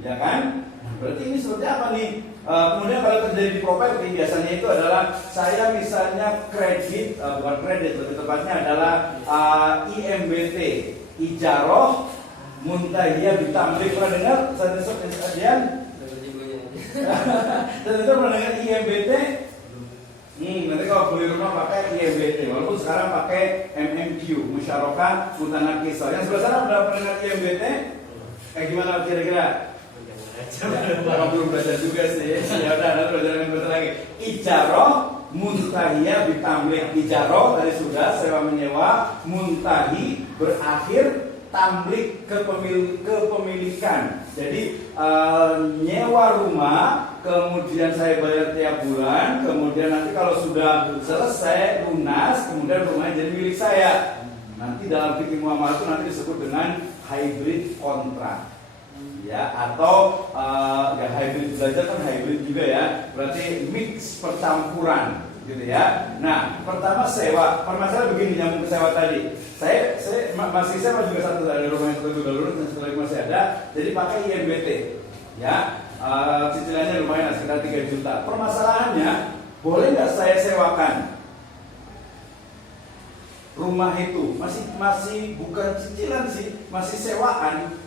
ya kan? Nah, berarti ini seperti apa nih? Kemudian kalau terjadi di properti biasanya itu adalah saya misalnya kredit, bukan kredit, lebih tepatnya adalah IMBT, Ijaroh Muntahiyah Bitamlik. Pernah dengar? Saya dan itu pernah dengar IMBT? Nanti kalau beli rumah pakai IMBT, walaupun sekarang pakai MMQ, Musyarakah Mutanakisah. Yang sebelah sana pernah dengar IMBT? Kayak gimana kira-kira? Belum belajar juga sih. Ya udah, nanti belajar yang betul lagi. Ijaroh Muntahiyah Bitamlik. Ijaroh tadi sudah sewa menyewa, muntahi berakhir, tamlik kepemilikan. Jadi nyewa rumah, kemudian saya bayar tiap bulan, kemudian nanti kalau sudah selesai lunas, kemudian rumahnya jadi milik saya. Nanti dalam fikih muamalah itu nanti disebut dengan hybrid kontrak, ya, atau ya hybrid, belajar kan hybrid juga ya, berarti mix percampuran, gitu ya. Nah, pertama sewa, permasalahan begini, nyambung ke sewa tadi. Saya masih sewa juga satu dari rumah yang satu dulu dan setelah masih ada, jadi pakai IMBT, ya. Cicilannya lumayan sekitar 3 juta. Permasalahannya, boleh nggak saya sewakan rumah itu? Masih bukan cicilan sih, masih sewaan.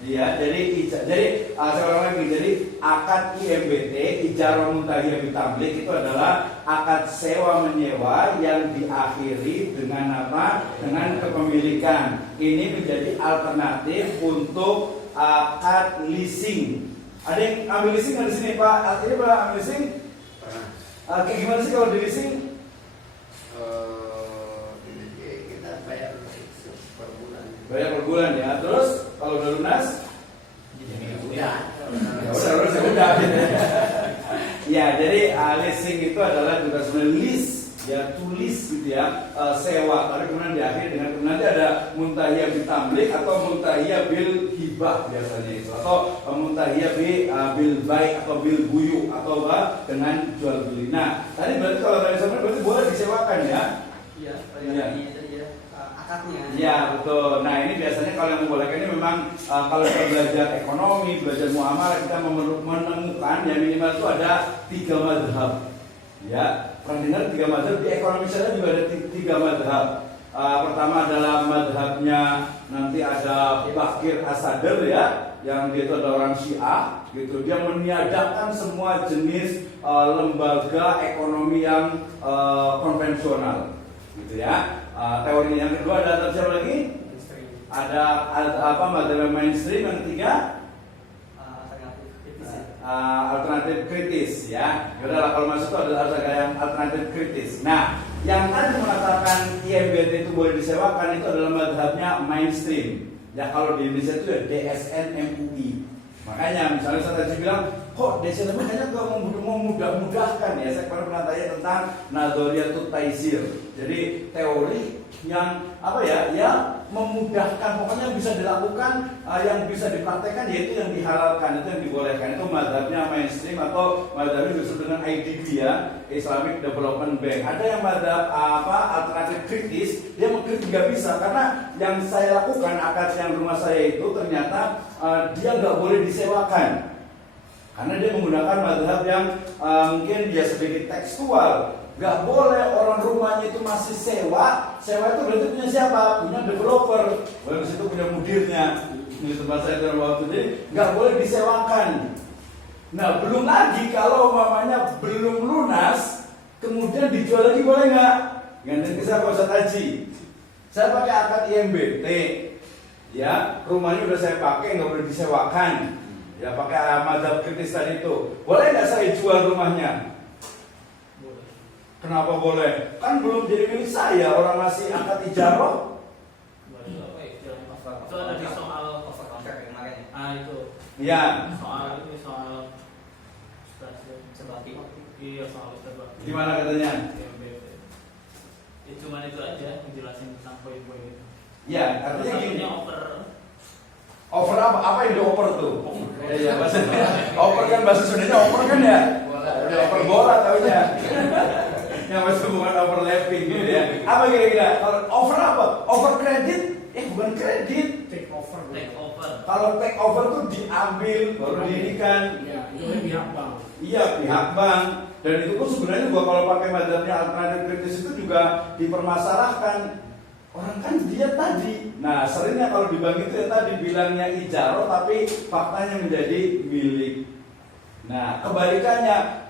Iya, jadi saya ulang lagi. Jadi akad IMBT, Ijarah Muntahiyah Bitamlik, itu adalah akad sewa menyewa yang diakhiri dengan apa? Dengan kepemilikan. Ini menjadi alternatif untuk akad leasing. Ada yang ambil leasing nggak di sini, Pak? Ini Pak ambil leasing? Kayak gimana sih kalau di leasing? Kita bayar per bulan. Bayar per bulan ya. Terus kalau udah lunas? Udah. Ya, jadi leasing itu adalah juga sebenarnya lease, ya, tulis gitu ya, sewa. Tapi kemudian diakhiri dengan nanti ada muntahiyah bitamlik atau muntahiyah bil hibah biasanya itu, atau muntahiyah bil baik atau bil buyu atau dengan jual beli. Nah, tadi berarti kalau tadi sama berarti boleh disewakan ya? Iya. Akadnya. Ya, betul. Nah, ini biasanya kalau yang membolehkan ini memang kalau kita belajar ekonomi, belajar muamalah, kita menemukan yang minimal itu ada 3 mazhab. Ya, pernah dengar 3 mazhab? Di ekonomi syariah juga ada 3 mazhab. Pertama adalah mazhabnya nanti ada Bakir As-Sadr ya, yang dia itu adalah orang Syiah gitu. Dia meniadakan semua jenis lembaga ekonomi yang konvensional gitu ya. Teori yang kedua ada siapa lagi? Ada apa? Mazhab mainstream. Yang ketiga alternatif kritis ya. Yaudahlah, kalau masuk itu adalah yang alternatif kritis. Nah, yang tadi mengatakan IMBT itu boleh disewakan itu adalah mazhabnya mainstream. Ya, kalau di Indonesia itu ya DSN MUI. Makanya misalnya saya tadi bilang, kok DSN MUI hanya memudah-mudahkan ya. Saya pernah tanya tentang Nadhoriyatut Taisir. Jadi teori yang apa ya, yang memudahkan, pokoknya bisa dilakukan, yang bisa dipraktekkan, yaitu yang dihalalkan, itu yang dibolehkan. Itu mazhabnya mainstream atau mazhabnya disebut dengan IDB ya, Islamic Development Bank. Ada yang mazhab alternatif kritis, dia mengkritik nggak bisa, karena yang saya lakukan akad yang rumah saya itu ternyata dia nggak boleh disewakan, karena dia menggunakan mazhab yang mungkin dia sedikit tekstual. Gak boleh orang rumahnya itu masih sewa. Sewa itu berarti punya siapa? Punya developer. Boleh di situ punya mudirnya. Di tempat saya dalam waktu jadi gak boleh disewakan. Nah, belum lagi kalau mamanya belum lunas, kemudian dijual lagi boleh nggak? Ganti ke siapa? Ustaz Haji. Saya pakai akad IMBT. Ya, rumahnya udah saya pakai, nggak boleh disewakan. Ya, pakai mazhab kritis tadi itu. Boleh nggak saya jual rumahnya? Kenapa boleh? Kan belum jadi milik saya, orang masih akad ijarah. Itu ada di soal kontrak kemarin. Itu. Ya. Soal sebaki. Iya, soal sebaki. Gimana katanya? Cuma itu aja menjelasin tentang poin-poin itu. Ya, artinya gini. Over apa? Apa yang dioper tuh? Ya, bahasa over kan bahasa Sundanya over kan ya? Over bola taunya. Yang masih bukan overlapping gitu ya. Apa kira-kira? Kalau over apa? Over kredit? Bukan kredit. Take over. Kalau take over tuh diambil, baru didirikan. Ya, itu pihak bank. Iya, pihak bank. Dan itu pun sebenarnya juga kalau pakai mazhabnya alternatif kritis itu juga dipermasalahkan. Orang kan dia tadi. Nah, seringnya kalau di bank itu ya tadi bilangnya ijaro tapi faktanya menjadi milik. Nah, kebalikannya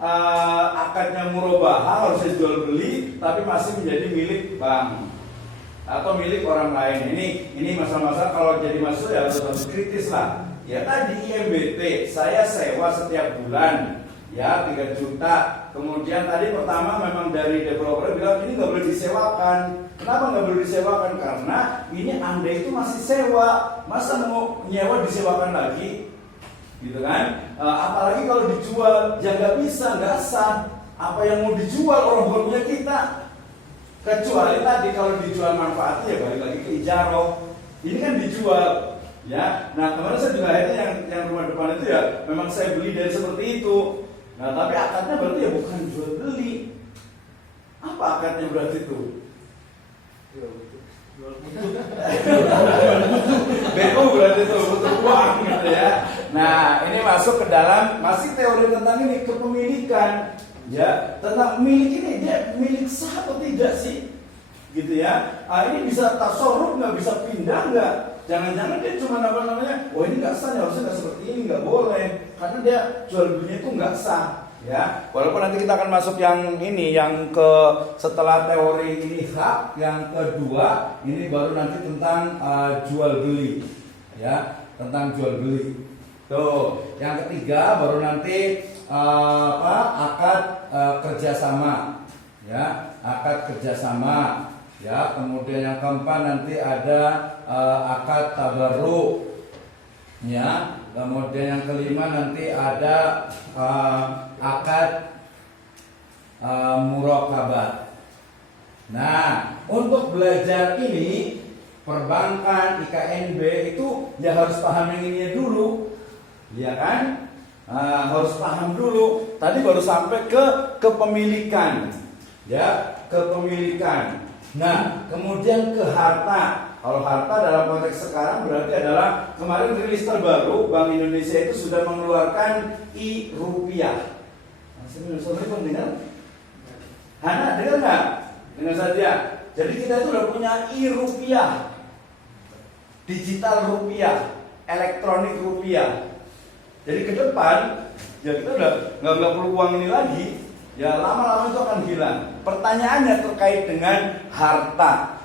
akadnya murabahah harusnya jual beli tapi masih menjadi milik bank atau milik orang lain. Ini masalah-masalah kalau jadi masuk ya harus kritis lah. Ya tadi IMBT saya sewa setiap bulan ya 3 juta. Kemudian tadi pertama memang dari developer bilang ini nggak boleh disewakan. Kenapa nggak boleh disewakan? Karena ini Anda itu masih sewa, masa mau nyewa disewakan lagi, gitu kan? Apalagi kalau dijual, ya nggak bisa, nggak sah. Apa yang mau dijual orang bukan punya kita. Kecuali tadi kalau dijual manfaatnya ya balik lagi ke ijaro. Ini kan dijual, ya. Nah kemarin saya juga akhirnya yang rumah depan itu ya memang saya beli dari seperti itu. Nah tapi akadnya berarti ya bukan jual beli. Apa akadnya berarti itu? BO berarti itu butuh uang gitu ya. Nah ini masuk ke dalam masih teori tentang ini kepemilikan. Ya, tentang milik ini dia milik sah atau tidak sih? Gitu ya. Ini bisa tasarruf nggak, bisa pindah nggak? Jangan-jangan dia cuma namanya, oh ini nggak sah, harusnya nggak seperti ini, nggak boleh, karena dia jual belinya itu nggak sah. Ya, walaupun nanti kita akan masuk yang ini, yang ke setelah teori ini hak, yang kedua ini baru nanti tentang jual beli, ya, tentang jual beli. Tuh, yang ketiga baru nanti akad kerjasama, ya, akad kerjasama, ya. Kemudian yang keempat nanti ada akad tabarruk, ya. Kemudian yang kelima nanti ada akad muraqabah. Nah, untuk belajar ini perbankan IKNB itu ya harus paham yang ini dulu, ya kan? Harus paham dulu. Tadi baru sampai ke kepemilikan, ya, kepemilikan. Nah, kemudian ke harta. Kalau harta dalam konteks sekarang berarti adalah kemarin rilis terbaru Bank Indonesia itu sudah mengeluarkan e-rupiah. Saudara pun dengar? Hana dengar nggak? Dengar saja. Jadi kita itu udah punya e-rupiah, digital rupiah, elektronik rupiah. Jadi ke depan ya kita udah nggak perlu uang ini lagi. Ya lama-lama itu akan hilang. Pertanyaannya terkait dengan harta.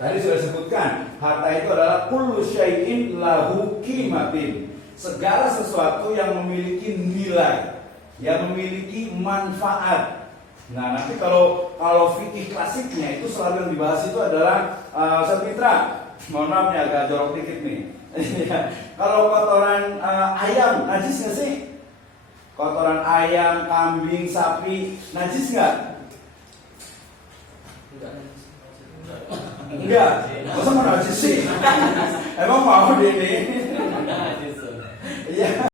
Tadi sudah sebutkan, harta itu adalah kullu syai'in lahu qimatin. Segala sesuatu yang memiliki nilai, yang memiliki manfaat. Nah, nanti kalau fikih klasiknya itu selalu yang dibahas itu adalah Ustaz Mitra, mohon maaf nih agak jorok dikit nih. Kalau kotoran ayam najis nggak sih? Kotoran ayam, kambing, sapi najis nggak? Enggak. Masa mau najis sih? Emang mau deh ini? Iya.